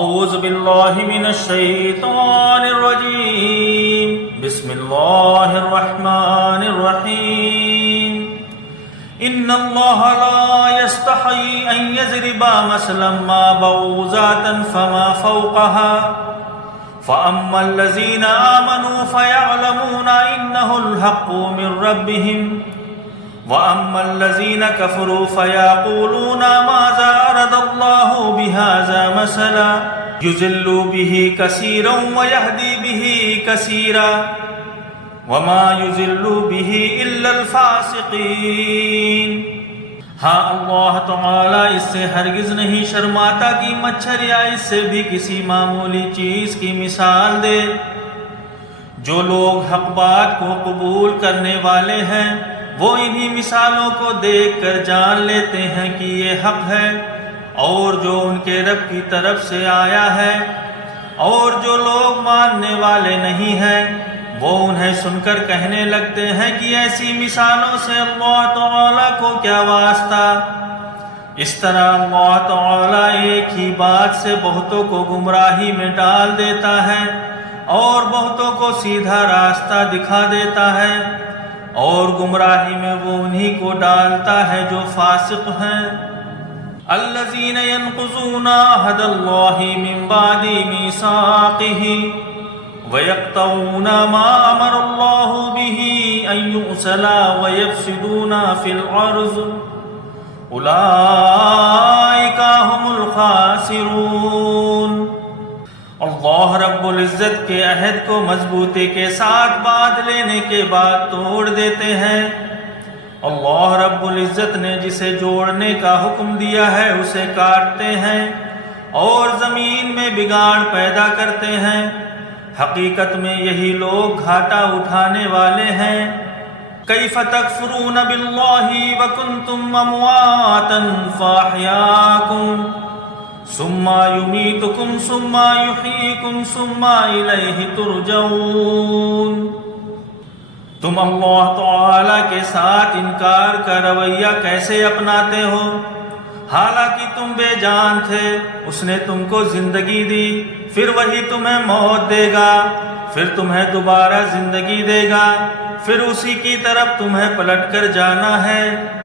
اعوذ باللہ من الشیطان الرجیم بسم اللہ الرحمن الرحیم ان اللہ لا يستحی ان یضرب مثلا ما بعوضة فما فوقها فاما الذین آمنوا فیعلمون انہ الحق من ربهم وَأَمَّا الَّذِينَ كَفَرُوا فَيَقُولُونَ مَاذَا أَرَادَ اللَّهُ بِهَذَا مَثَلًا يُضِلُّ بِهِ كَثِيرًا وَيَهْدِي بِهِ كَثِيرًا وَمَا يُضِلُّ بِهِ إِلَّا الْفَاسِقِينَ۔ ہاں اللہ تعالی اس سے ہرگز نہیں شرماتا کہ مچھر یا اس سے بھی کسی معمولی چیز کی مثال دے۔ جو لوگ حق بات کو قبول کرنے والے ہیں وہ انہی مثالوں کو دیکھ کر جان لیتے ہیں کہ یہ حق ہے، اور جو ان کے رب کی طرف سے آیا ہے، اور جو لوگ ماننے والے نہیں ہیں وہ انہیں سن کر کہنے لگتے ہیں کہ ایسی مثالوں سے اللہ تعالیٰ کو کیا واسطہ۔ اس طرح اللہ تعالیٰ ایک ہی بات سے بہتوں کو گمراہی میں ڈال دیتا ہے اور بہتوں کو سیدھا راستہ دکھا دیتا ہے، اور گمراہی میں وہ انہی کو ڈالتا ہے جو فاسق ہیں۔ الذین ینقضون عہد اللہ من بعد میثاقہ ویقطعون ما امر اللہ بہ ان یوصل ویفسدون فی الارض اولئک ھم الخاسرون۔ اللہ رب العزت کے عہد کو مضبوطی کے ساتھ باندھ لینے کے بعد توڑ دیتے ہیں۔ اللہ رب العزت نے جسے جوڑنے کا حکم دیا ہے اسے کاٹتے ہیں اور زمین میں بگاڑ پیدا کرتے ہیں۔ حقیقت میں یہی لوگ گھاٹا اٹھانے والے ہیں۔ کیف تکفرون باللہ وکنتم امواتا فاحیاکم ثم یمیتکم ثم یحییکم ثم الیہ ترجعون۔ تم اللہ تعالی کے ساتھ انکار کا رویہ کیسے اپناتے ہو؟ حالانکہ تم بے جان تھے، اس نے تم کو زندگی دی، پھر وہی تمہیں موت دے گا، پھر تمہیں دوبارہ زندگی دے گا، پھر اسی کی طرف تمہیں پلٹ کر جانا ہے۔